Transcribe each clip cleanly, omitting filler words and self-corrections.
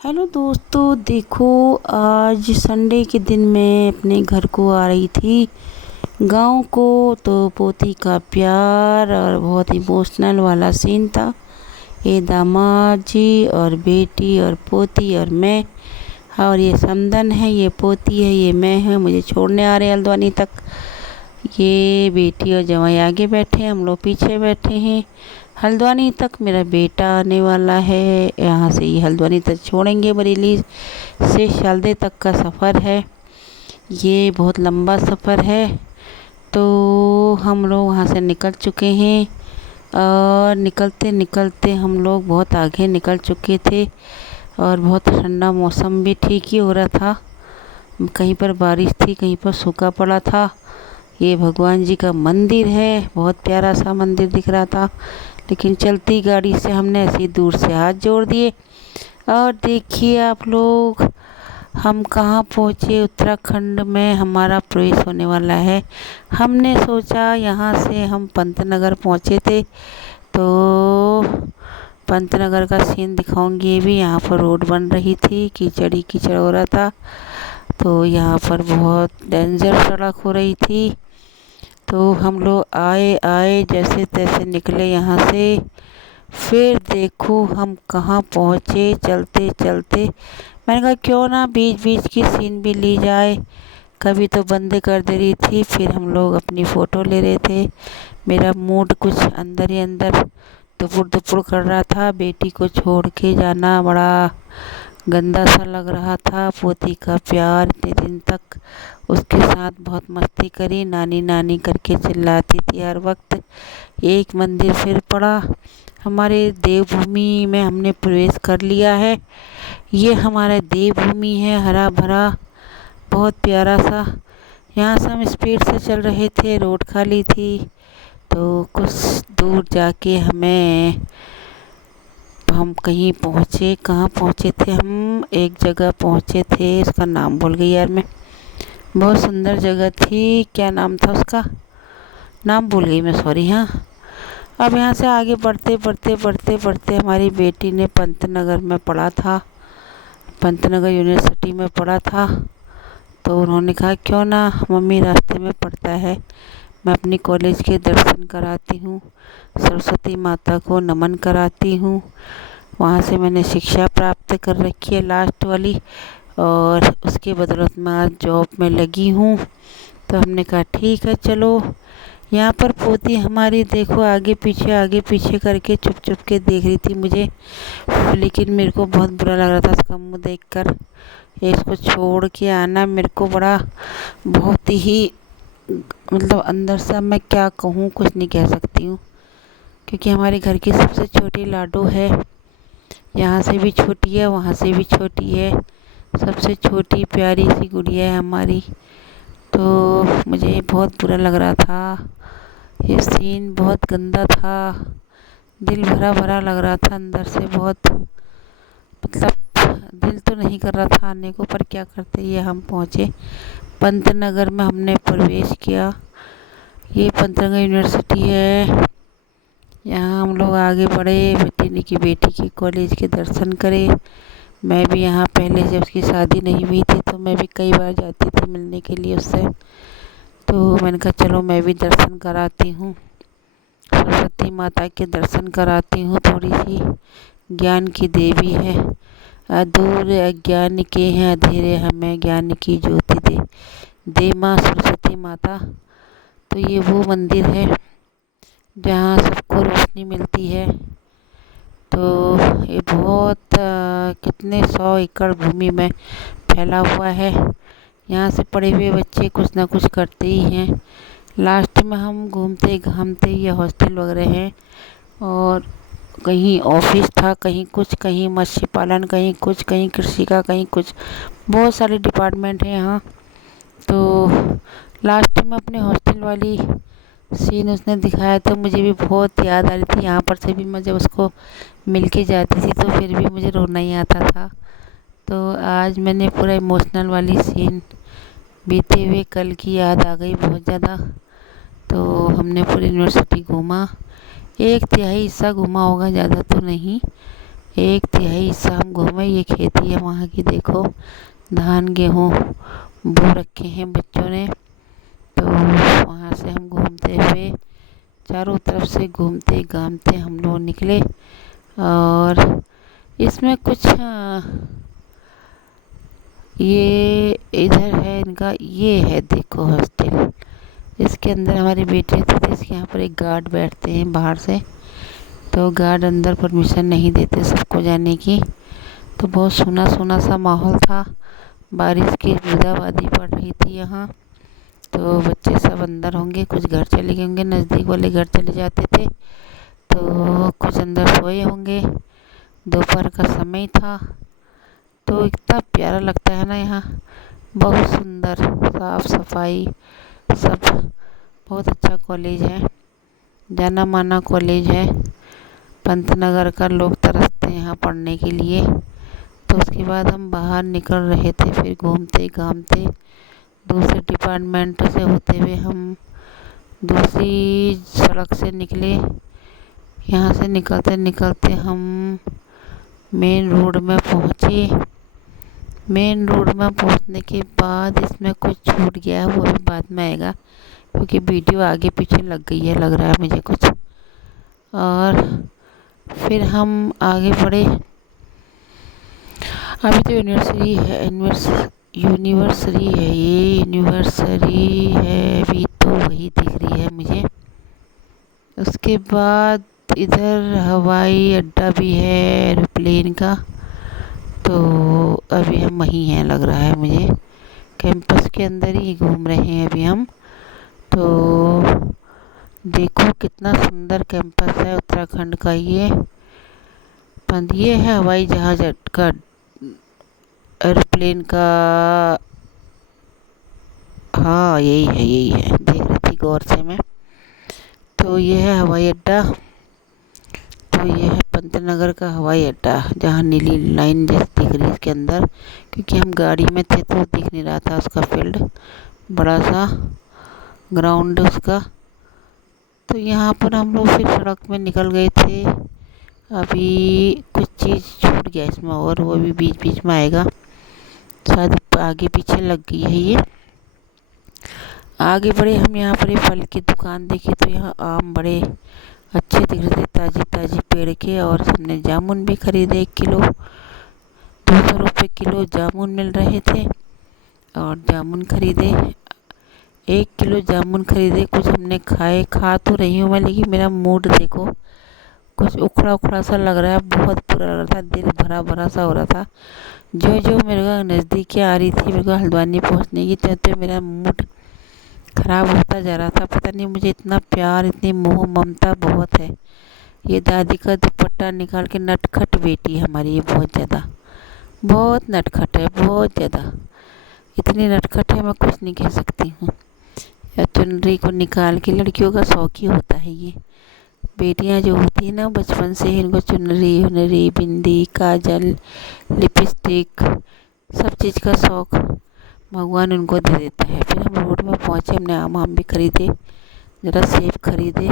Hello दोस्तों, देखो आज संडे के दिन मैं अपने घर को आ रही थी गांव को। तो पोती का प्यार और बहुत इमोशनल वाला सीन था। ये दामाद जी और बेटी और पोती और मैं, और ये समदन है, ये पोती है, ये मैं है। मुझे छोड़ने आ रहे हैं हल्द्वानी तक। ये बेटी और जवाई आगे बैठे हैं, हम लोग पीछे बैठे हैं। हल्द्वानी तक मेरा बेटा आने वाला है। यहाँ से ये हल्द्वानी तक छोड़ेंगे, बरेली से शालदे तक का सफ़र है। ये बहुत लंबा सफ़र है। तो हम लोग वहाँ से निकल चुके हैं और निकलते निकलते हम लोग बहुत आगे निकल चुके थे। और बहुत ठंडा मौसम भी ठीक ही हो रहा था। कहीं पर बारिश थी, कहीं पर सूखा पड़ा था। ये भगवान जी का मंदिर है, बहुत प्यारा सा मंदिर दिख रहा था। लेकिन चलती गाड़ी से हमने ऐसे ही दूर से हाथ जोड़ दिए। और देखिए आप लोग, हम कहाँ पहुँचे। उत्तराखंड में हमारा प्रवेश होने वाला है। हमने सोचा यहाँ से हम पंतनगर पहुँचे थे, तो पंतनगर का सीन दिखाऊंगी। ये भी यहाँ पर रोड बन रही थी, कीचड़ ही कीचड़ हो रहा था। तो यहाँ पर बहुत डेंजर सड़क हो रही थी। तो हम लोग आए आए जैसे तैसे निकले यहाँ से। फिर देखो हम कहाँ पहुँचे चलते चलते। मैंने कहा क्यों ना बीच बीच की सीन भी ली जाए। कभी तो बंद कर दे रही थी, फिर हम लोग अपनी फ़ोटो ले रहे थे। मेरा मूड कुछ अंदर ही अंदर दुपुड़ दुपुड़ कर रहा था। बेटी को छोड़ के जाना बड़ा गंदा सा लग रहा था। पोती का प्यार, इतने दिन तक उसके साथ बहुत मस्ती करी, नानी नानी करके चिल्लाती थी हर वक्त। एक मंदिर फिर पड़ा। हमारे देवभूमि में हमने प्रवेश कर लिया है। ये हमारा देवभूमि है, हरा भरा, बहुत प्यारा सा। यहाँ से हम स्पीड से चल रहे थे, रोड खाली थी। तो कुछ दूर जाके हम कहीं पहुँचे। कहाँ पहुँचे थे हम? एक जगह पहुँचे थे, उसका नाम भूल गई यार मैं। बहुत सुंदर जगह थी, क्या नाम था उसका? नाम भूल गई मैं, सॉरी। हाँ, अब यहाँ से आगे बढ़ते बढ़ते बढ़ते बढ़ते हमारी बेटी ने पंतनगर में पढ़ा था, पंतनगर यूनिवर्सिटी में पढ़ा था। तो उन्होंने कहा क्यों ना मम्मी रास्ते में पड़ता है, मैं अपनी कॉलेज के दर्शन कराती हूँ, सरस्वती माता को नमन कराती हूँ। वहाँ से मैंने शिक्षा प्राप्त कर रखी है, लास्ट वाली, और उसके बदौलत मैं आज जॉब में लगी हूँ। तो हमने कहा ठीक है चलो। यहाँ पर पोती हमारी देखो आगे पीछे करके चुप चुप के देख रही थी मुझे। लेकिन मेरे को बहुत बुरा लग रहा था उसका मुँह देखकर। इसको छोड़ के आना मेरे को बड़ा, बहुत ही, मतलब अंदर से मैं क्या कहूँ, कुछ नहीं कह सकती हूँ। क्योंकि हमारे घर की सबसे छोटी लाडो है। यहाँ से भी छोटी है, वहाँ से भी छोटी है, सबसे छोटी प्यारी सी गुड़िया है हमारी। तो मुझे बहुत बुरा लग रहा था। ये सीन बहुत गंदा था, दिल भरा भरा लग रहा था अंदर से बहुत। मतलब दिल तो नहीं कर रहा था आने को, पर क्या करते, ये हम पहुँचे पंतनगर में, हमने प्रवेश किया। ये पंतनगर यूनिवर्सिटी है। यहाँ हम लोग आगे बढ़े, बेटी की कॉलेज के दर्शन करे। मैं भी यहाँ पहले, जब उसकी शादी नहीं हुई थी, तो मैं भी कई बार जाती थी मिलने के लिए उससे। तो मैंने कहा चलो मैं भी दर्शन कराती हूँ, सरस्वती माता के दर्शन कराती हूँ। थोड़ी सी ज्ञान की देवी है। अधूर अज्ञान के हैं अंधेरे, हमें ज्ञान की ज्योति दे, दे माँ सरस्वती माता। तो ये वो मंदिर है जहाँ सबको रोशनी मिलती है। तो ये बहुत कितने 100 एकड़ भूमि में फैला हुआ है। यहाँ से पढ़े हुए बच्चे कुछ ना कुछ करते ही हैं। लास्ट में हम घूमते घामते, ये हॉस्टल वगैरह हैं, और कहीं ऑफिस था, कहीं कुछ, कहीं मत्स्य पालन, कहीं कुछ, कहीं कृषि का, कहीं कुछ, बहुत सारे डिपार्टमेंट हैं यहाँ। तो लास्ट में अपने हॉस्टल वाली सीन उसने दिखाया तो मुझे भी बहुत याद आ रही थी। यहाँ पर से भी मैं जब उसको मिल के जाती थी तो फिर भी मुझे रोना ही आता था। तो आज मैंने पूरा इमोशनल वाली सीन, बीते हुए कल की याद आ गई बहुत ज़्यादा। तो हमने पूरी यूनिवर्सिटी घूमा, एक तिहाई हिस्सा घूमा होगा, ज़्यादा तो नहीं। एक तिहाई हिस्सा हम घूमे। ये खेती है वहाँ की, देखो धान गेहूँ बो रखे हैं बच्चों ने। तो वहाँ से हम घूमते हुए चारों तरफ से घूमते घामते हम लोग निकले। और इसमें कुछ ये इधर है इनका, ये है देखो हॉस्टल। इसके अंदर हमारी बेटी थी, तो इसके यहाँ पर एक गार्ड बैठते हैं बाहर से। तो गार्ड अंदर परमिशन नहीं देते सबको जाने की। तो बहुत सूना सूना सा माहौल था, बारिश की बूंदाबांदी पड़ रही थी यहाँ। तो बच्चे सब अंदर होंगे, कुछ घर चले गए होंगे, नज़दीक वाले घर चले जाते थे। तो कुछ अंदर सोए होंगे, दोपहर का समय था। तो इतना प्यारा लगता है ना यहाँ, बहुत सुंदर, साफ सफाई सब। बहुत अच्छा कॉलेज है, जाना माना कॉलेज है। पंतनगर का लोग तरसते हैं यहाँ पढ़ने के लिए। तो उसके बाद हम बाहर निकल रहे थे, फिर घूमते घामते दूसरे डिपार्टमेंट से होते हुए हम दूसरी सड़क से निकले। यहाँ से निकलते निकलते हम मेन रोड में पहुँचे। मेन रोड में पहुँचने के बाद इसमें कुछ छूट गया है, वो भी बाद में आएगा, क्योंकि वीडियो आगे पीछे लग गई है, लग रहा है मुझे कुछ। और फिर हम आगे बढ़े। अभी तो यूनिवर्सिटी है, यूनिवर्सरी है, ये यूनिवर्सरी है अभी तो, वही दिख रही है मुझे। उसके बाद इधर हवाई अड्डा भी है एरोप्लेन का। तो अभी हम वहीं हैं लग रहा है मुझे, कैंपस के अंदर ही घूम रहे हैं अभी हम। तो देखो कितना सुंदर कैंपस है उत्तराखंड का ये। ये है हवाई जहाज का, एरोप्लेन का। हाँ यही है, यही है, देख रही थी गौर से मैं। तो ये है हवाई अड्डा। तो ये है पंतनगर का हवाई अड्डा, जहाँ नीली लाइन जैसे दिख रही है इसके अंदर, क्योंकि हम गाड़ी में थे तो दिख नहीं रहा था उसका फील्ड, बड़ा सा ग्राउंड उसका। तो यहाँ पर हम लोग फिर सड़क में निकल गए थे। अभी कुछ चीज़ छूट गया इसमें, और वो भी बीच बीच में आएगा, शायद आगे पीछे लग गई है ये। आगे बढ़े हम, यहाँ पर फल की दुकान देखी। तो यहाँ आम बड़े अच्छे दिख रहे थे, ताज़ी ताज़ी पेड़ के। और हमने जामुन भी खरीदे 1 किलो, 200 रुपये किलो जामुन मिल रहे थे। और जामुन खरीदे, 1 किलो जामुन खरीदे। कुछ हमने खाए, खा तो रही हूँ मैं, लेकिन मेरा मूड देखो कुछ उखड़ा उखड़ा सा लग रहा है, बहुत बुरा लग रहा था, दिल भरा भरा सा हो रहा था। जो जो मेरे को नज़दीकियाँ आ रही थी मेरे को हल्द्वानी पहुँचने की, तो मेरा मूड ख़राब होता जा रहा था। पता नहीं मुझे इतना प्यार, इतनी मोह ममता बहुत है। ये दादी का दुपट्टा निकाल के, नटखट बेटी है हमारी ये, बहुत ज़्यादा, बहुत नटखट है, बहुत ज़्यादा। इतनी नटखट है मैं कुछ नहीं कह सकती हूँ। या चुनरी को निकाल के, लड़कियों का शौक ही होता है ये, बेटियां जो होती है ना बचपन से ही इनको चुनरी हुनरी, बिंदी, काजल, लिपस्टिक, सब चीज़ का शौक भगवान उनको दे देता है। फिर हम रोड में पहुँचे, हमने आम भी खरीदे, ज़रा सेब खरीदे,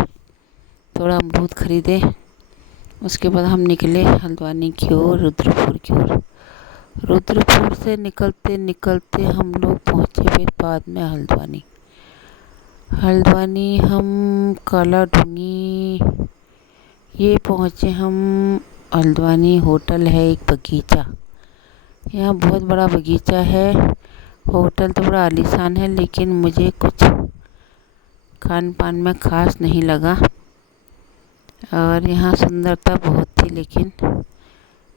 थोड़ा अमरूद खरीदे। उसके बाद हम निकले हल्द्वानी की ओर, रुद्रपुर की ओर। रुद्रपुर से निकलते निकलते हम लोग पहुँचे फिर बाद में हल्द्वानी। हल्द्वानी हम काला ढूंगी ये पहुँचे हम। हल्द्वानी होटल है एक, बगीचा, यहाँ बहुत बड़ा बगीचा है। होटल तो बड़ा आलीशान है, लेकिन मुझे कुछ खान पान में ख़ास नहीं लगा। और यहाँ सुंदरता बहुत थी, लेकिन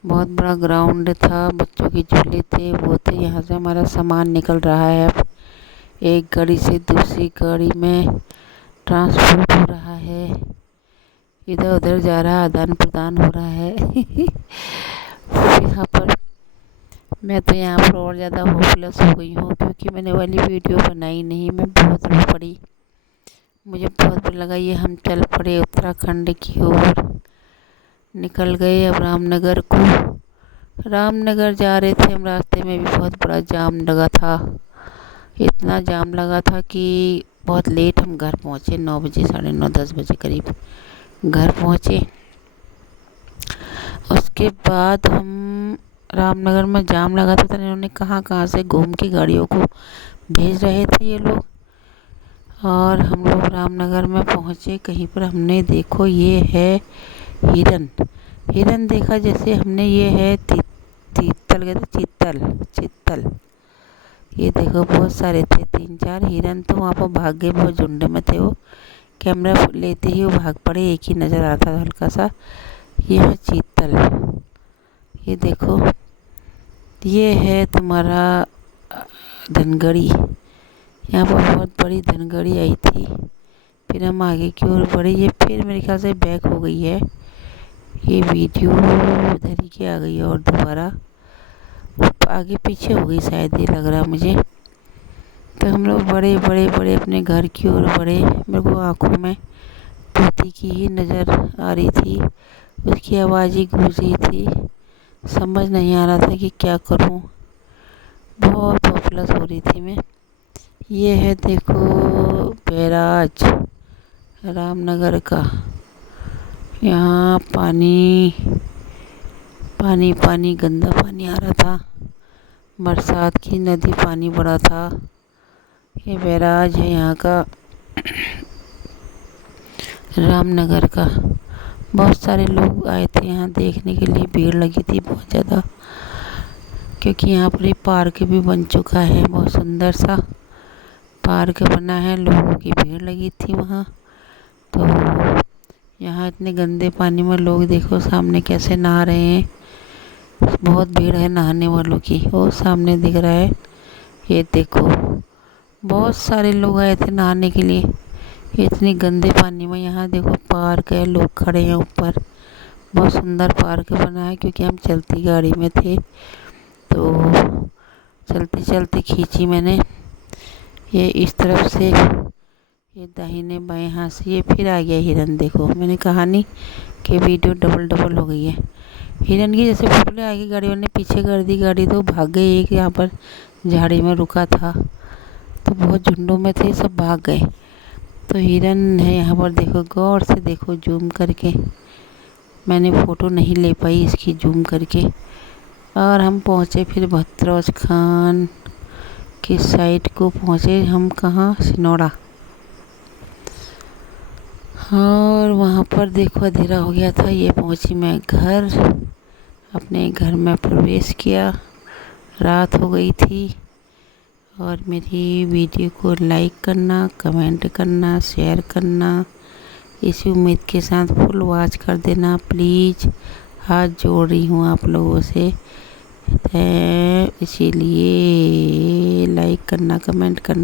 बहुत बड़ा ग्राउंड था, बच्चों के झूले थे, वो थे। यहाँ से हमारा सामान निकल रहा है, अब एक गाड़ी से दूसरी गाड़ी में ट्रांसपोर्ट हो रहा है, इधर उधर जा रहा है, आदान प्रदान हो रहा है। यहाँ पर मैं तो यहाँ पर और ज़्यादा होपलेस हो गई हूँ, क्योंकि मैंने वाली वीडियो बनाई नहीं। मैं बहुत रो पड़ी, मुझे बहुत बुरा लगा। ये हम चल पड़े उत्तराखंड की ओर, निकल गए अब रामनगर को। रामनगर जा रहे थे हम, रास्ते में भी बहुत बड़ा जाम लगा था। इतना जाम लगा था कि बहुत लेट हम घर पहुँचे, 9 बजे, 9:30 10 बजे करीब घर पहुँचे। उसके बाद हम रामनगर में जाम लगा था, तो इन्होंने कहाँ कहाँ से घूम के गाड़ियों को भेज रहे थे ये लोग। और हम लोग रामनगर में पहुँचे, कहीं पर हमने देखो ये है हिरन। हिरन देखा जैसे हमने, ये है तीतल कहते, चीतल। ये देखो बहुत सारे थे, 3-4 हिरन तो वहाँ पर भाग गए, बहुत झुंड में थे वो। कैमरा लेते ही वो भाग पड़े, एक ही नज़र आता था हल्का सा। ये है चीतल। ये देखो, ये है तुम्हारा धनगड़ी। यहाँ पर बहुत बड़ी धनगड़ी आई थी। फिर हम आगे की ओर बढ़े, ये फिर मेरे ख्याल से बैक हो गई है ये वीडियो, उधर ही की आ गई है और दोबारा आगे पीछे हो गई शायद, ये लग रहा मुझे। तो हम लोग बड़े अपने घर की ओर बढ़े। मेरे को आँखों में तोती की ही नज़र आ रही थी, उसकी आवाज़ ही गूंज रही थी। समझ नहीं आ रहा था कि क्या करूं, बहुत होपलेस हो रही थी मैं। ये है देखो बैराज रामनगर का। यहाँ पानी गंदा पानी आ रहा था, बरसात की नदी, पानी बड़ा था। ये बैराज है यहाँ का, रामनगर का। बहुत सारे लोग आए थे यहाँ देखने के लिए, भीड़ लगी थी बहुत ज़्यादा, क्योंकि यहाँ पर पार्क भी बन चुका है, बहुत सुंदर सा पार्क बना है। लोगों की भीड़ लगी थी वहाँ। तो यहाँ इतने गंदे पानी में लोग देखो सामने कैसे नहा रहे हैं, बहुत भीड़ है नहाने वालों की। वो सामने दिख रहा है, ये देखो बहुत सारे लोग आए थे नहाने के लिए इतनी गंदे पानी में। यहाँ देखो पार्क है, लोग खड़े हैं ऊपर, बहुत सुंदर पार्क बना है। क्योंकि हम चलती गाड़ी में थे तो चलते चलते खींची मैंने। ये इस तरफ से, ये दाहिने बाएं हाथ से, ये फिर आ गया हिरन। देखो मैंने कहा नहीं कि वीडियो डबल हो गई है। हिरन की जैसे फोटो आगे गाड़ी वाले ने पीछे कर दी गाड़ी, तो भाग गए। एक यहाँ पर झाड़ी में रुका था, तो बहुत झुंडों में थे, सब भाग गए। तो हिरन है यहाँ पर, देखो गौर से देखो, जूम करके। मैंने फ़ोटो नहीं ले पाई इसकी जूम करके। और हम पहुँचे फिर भतरौज खान की साइड को पहुँचे हम, कहाँ, सिनोड़ा। और वहाँ पर देखो अंधेरा हो गया था। ये पहुँची मैं घर, अपने घर में प्रवेश किया, रात हो गई थी। और मेरी वीडियो को लाइक करना, कमेंट करना, शेयर करना, इसी उम्मीद के साथ फुल वॉच कर देना प्लीज़। हाथ जोड़ रही हूँ आप लोगों से, इसीलिए लाइक करना, कमेंट करना।